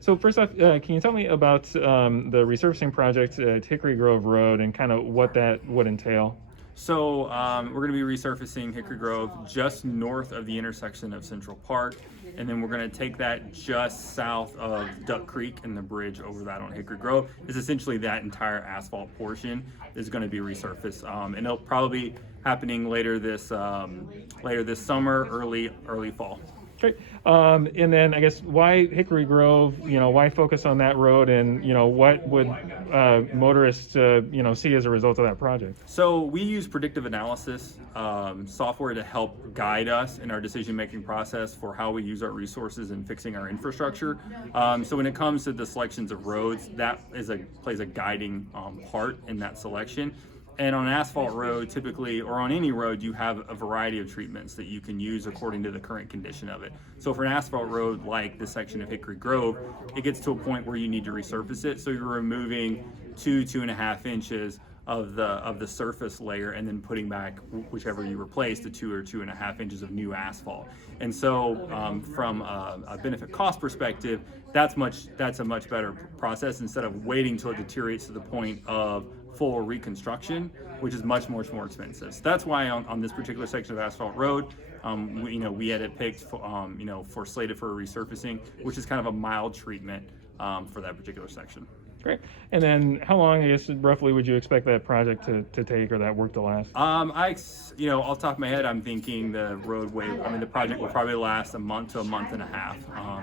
So first off, can you tell me about the resurfacing project at Hickory Grove Road and kind of what that would entail? So we're going to be resurfacing Hickory Grove just north of the intersection of Central Park, and then we're going to take that just south of Duck Creek and the bridge over that on Hickory Grove. Is essentially that entire asphalt portion is going to be resurfaced, and it'll probably be happening later this summer, early fall. Great. And then I guess why Hickory Grove? Why focus on that road, and what would motorists see as a result of that project? So we use predictive analysis software to help guide us in our decision-making process for how we use our resources and fixing our infrastructure. So when it comes to the selections of roads, that plays a guiding part in that selection. And on an asphalt road, typically, or on any road, you have a variety of treatments that you can use according to the current condition of it. So for an asphalt road like this section of Hickory Grove, it gets to a point where you need to resurface it. So you're removing 2.5 inches of the surface layer and then putting back whichever you replace the 2 or 2.5 inches of new asphalt. And so from a benefit cost perspective, that's a much better process instead of waiting till it deteriorates to the point of full reconstruction, which is much more expensive. So that's why on this particular section of asphalt road, we had it picked for slated for resurfacing, which is kind of a mild treatment for that particular section. Great. And then how long, I guess, roughly would you expect that project to take or that work to last? Off the top of my head, I'm thinking the project will probably last a month to a month and a half,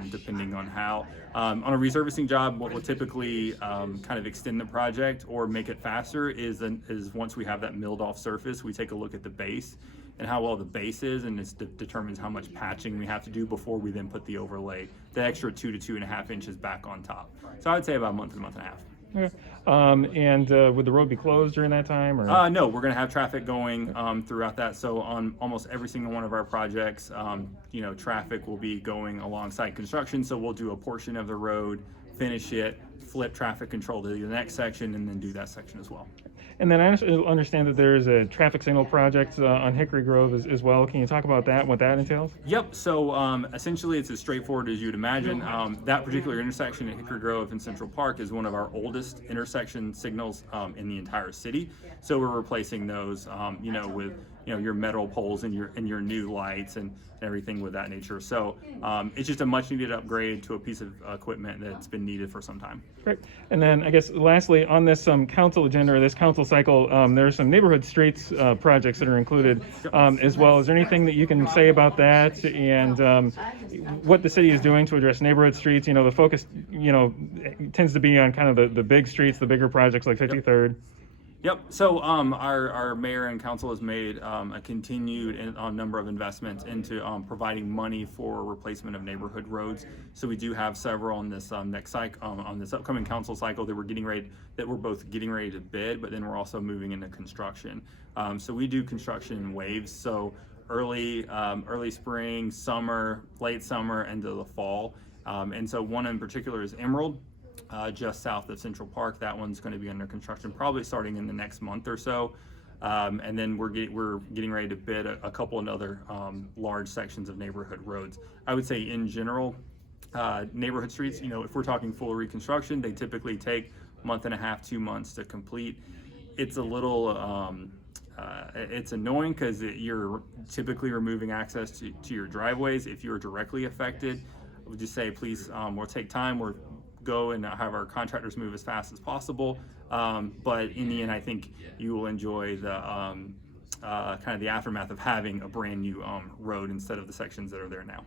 depending on how. On a resurfacing job, what will typically kind of extend the project or make it faster is once we have that milled off surface, we take a look at the base and how well the base is, and it determines how much patching we have to do before we then put the overlay, the extra 2 to 2.5 inches back on top. So I would say about a month and a half. Okay. And would the road be closed during that time? Or? No, we're going to have traffic going throughout that. So on almost every single one of our projects, traffic will be going alongside construction. So we'll do a portion of the road, finish it, flip traffic control to the next section, and then do that section as well. And then I understand that there is a traffic signal project on Hickory Grove as well. Can you talk about that and what that entails? Yep. So essentially, it's as straightforward as you'd imagine. That particular intersection at Hickory Grove and Central Park is one of our oldest intersection signals in the entire city. So we're replacing those, with your metal poles and your new lights and everything with that nature. So it's just a much needed upgrade to a piece of equipment that's been needed for some time. Great. And then I guess lastly on this council agenda or this council cycle, there are some neighborhood streets projects that are included as well. Is there anything that you can say about that and what the city is doing to address neighborhood streets? The focus, tends to be on kind of the big streets, the bigger projects like 53rd. Yep. So our mayor and council has made a continued number of investments into providing money for replacement of neighborhood roads. So we do have several on this next cycle, on this upcoming council cycle that we're both getting ready to bid, but then we're also moving into construction. So we do construction in waves. So early spring, summer, late summer, into the fall. And so one in particular is Emerald. Just south of Central Park. That one's going to be under construction probably starting in the next month or so. And then we're getting ready to bid a couple of other large sections of neighborhood roads. I would say in general, neighborhood streets, if we're talking full reconstruction, they typically take a month and a half, 2 months to complete. It's a little, it's annoying because you're typically removing access to your driveways. If you're directly affected, I would just say, please, we'll take time. We'll go and have our contractors move as fast as possible. But in the end, I think you will enjoy the kind of the aftermath of having a brand new road instead of the sections that are there now.